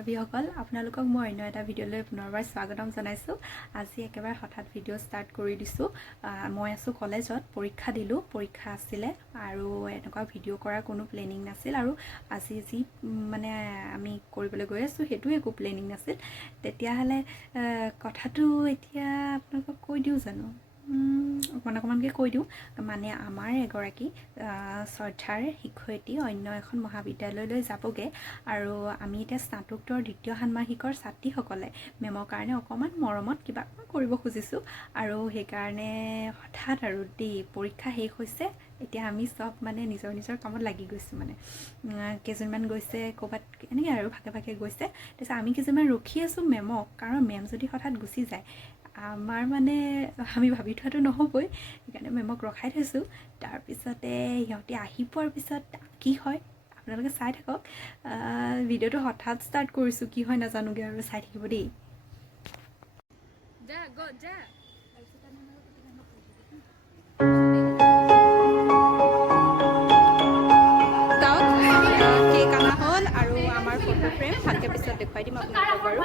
বান্ধৱীসকল আপোনালোকক মই অন্য এটা ভিডিঅ'লৈ পুনৰবাৰ স্বাগতম জনাইছোঁ। আজি একেবাৰে হঠাৎ ভিডিঅ' ষ্টাৰ্ট কৰি দিছোঁ। মই আছোঁ কলেজত, পৰীক্ষা দিলোঁ, পৰীক্ষা আছিলে আৰু এনেকুৱা ভিডিঅ' কৰাৰ কোনো প্লেনিং নাছিল আৰু আজি যি মানে আমি কৰিবলৈ গৈ আছোঁ সেইটো একো প্লেনিং নাছিল। তেতিয়াহ'লে কথাটো এতিয়া আপোনালোকক কৈ দিওঁ জানো, অকণমানকৈ কৈ দিওঁ। মানে আমাৰ এগৰাকী শ্ৰদ্ধাৰ শিক্ষয়িত্ৰী অন্য এখন মহাবিদ্যালয়লৈ যাবগৈ আৰু আমি এতিয়া স্নাতকোত্তৰ দ্বিতীয় ষান্মাসিকৰ ছাত্ৰীসকলে মেমৰ কাৰণে অকণমান মৰমত কিবা কৰিব খুজিছোঁ আৰু সেইকাৰণে হঠাৎ আৰু দেই পৰীক্ষা শেষ হৈছে। এতিয়া আমি চব মানে নিজৰ নিজৰ কামত লাগি গৈছোঁ। মানে কেইজনমান গৈছে ক'ৰবাত এনেকৈ আৰু ভাগে ভাগে গৈছে। তাৰপিছত আমি কেইজনমান ৰখি আছোঁ মেমক, কাৰণ মেম যদি হঠাৎ গুচি যায় আমাৰ মানে আমি ভাবি থোৱাটো নহ'বই, সেইকাৰণে মেমক ৰখাই থৈছোঁ। তাৰপিছতে সিহঁতে আহি পোৱাৰ পিছত কি হয় আপোনালোকে চাই থাকক। ভিডিঅ'টো হঠাৎ ষ্টাৰ্ট কৰিছোঁ, কি হয় নাজানোগৈ আৰু চাই থাকিব দেই। কেক অনা হ'ল আৰু আমাৰ ফটো ফ্ৰেম ভালকৈ পিছত দেখুৱাই দিম আপোনালোকক বাৰু।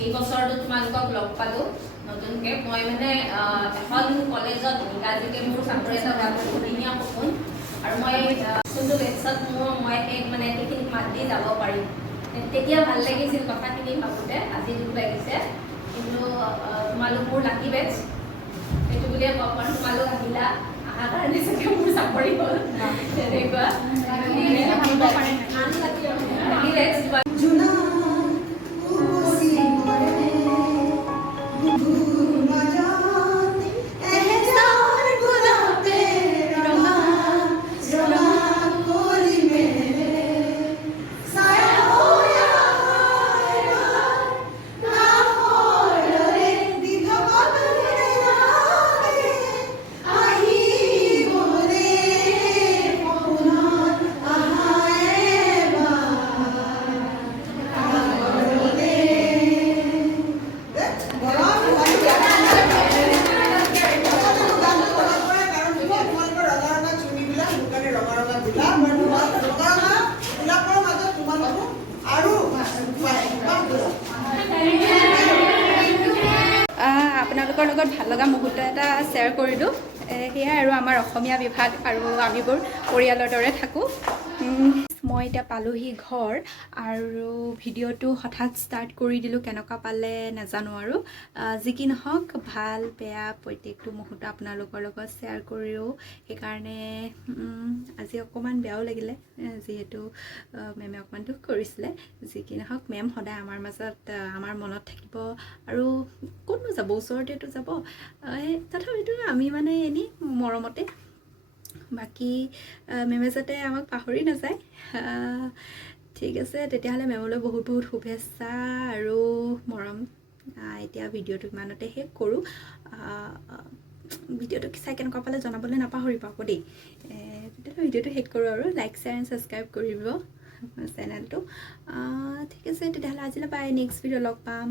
এই বছৰটো তোমালোকক লগ পালোঁ নতুনকৈ মই মানে এখন কলেজত ইংৰাজীকে মোৰ চাকৰি এটা হোৱাটো ধুনীয়া সপোন আৰু মই কোনটো বেটছত মই মানে সেইখিনিক মাত দি যাব পাৰিম তেতিয়া ভাল লাগিছিল কথাখিনি ভাবোঁতে আজি দুখ লাগিছে কিন্তু তোমালোক মোৰ লাকি বেটছ সেইটো বুলিয়ে ক'ব পাৰোঁ তোমালোক আহিলা অহাৰ কাৰণে চাগে মোৰ চাকৰি হ'ল তেনেকুৱা লাকি বেটছ আপোনালোকৰ লগত ভাল লগা মুহূৰ্ত এটা শ্বেয়াৰ কৰিলোঁ সেয়াই আৰু আমাৰ অসমীয়া বিভাগ আৰু আমিবোৰ পৰিয়ালৰ দৰে থাকোঁ মই এতিয়া পালোহি ঘৰ আৰু ভিডিঅ'টো হঠাৎ ষ্টাৰ্ট কৰি দিলোঁ কেনেকুৱা পালে নাজানো আৰু যি কি নহওক ভাল বেয়া প্ৰত্যেকটো মুহূৰ্ত আপোনালোকৰ লগত শ্বেয়াৰ কৰিও সেইকাৰণে আজি অকণমান বেয়াও লাগিলে যিহেতু মেমে অকণমান দুখ কৰিছিলে যি কি নহওক মেম সদায় আমাৰ মাজত আমাৰ মনত থাকিব আৰু ক'তনো যাব ওচৰতেতো যাব তথাপিতো আমি মানে এনেই মৰমতে বাকী মেমে যাতে আমাক পাহৰি নাযায় ঠিক আছে তেতিয়াহ'লে মেমলৈ বহুত বহুত শুভেচ্ছা আৰু মৰম এতিয়া ভিডিঅ'টো ইমানতে শেষ কৰোঁ ভিডিঅ'টো চাই কেনেকুৱা পালে জনাবলৈ নাপাহৰিব আকৌ দেই তেতিয়াহ'লে ভিডিঅ'টো শেষ কৰোঁ আৰু লাইক শ্বেয়াৰ এণ্ড ছাবস্ক্ৰাইব কৰিব চেনেলটো ঠিক আছে তেতিয়াহ'লে আজিলৈ বাই নেক্সট ভিডিঅ' লগ পাম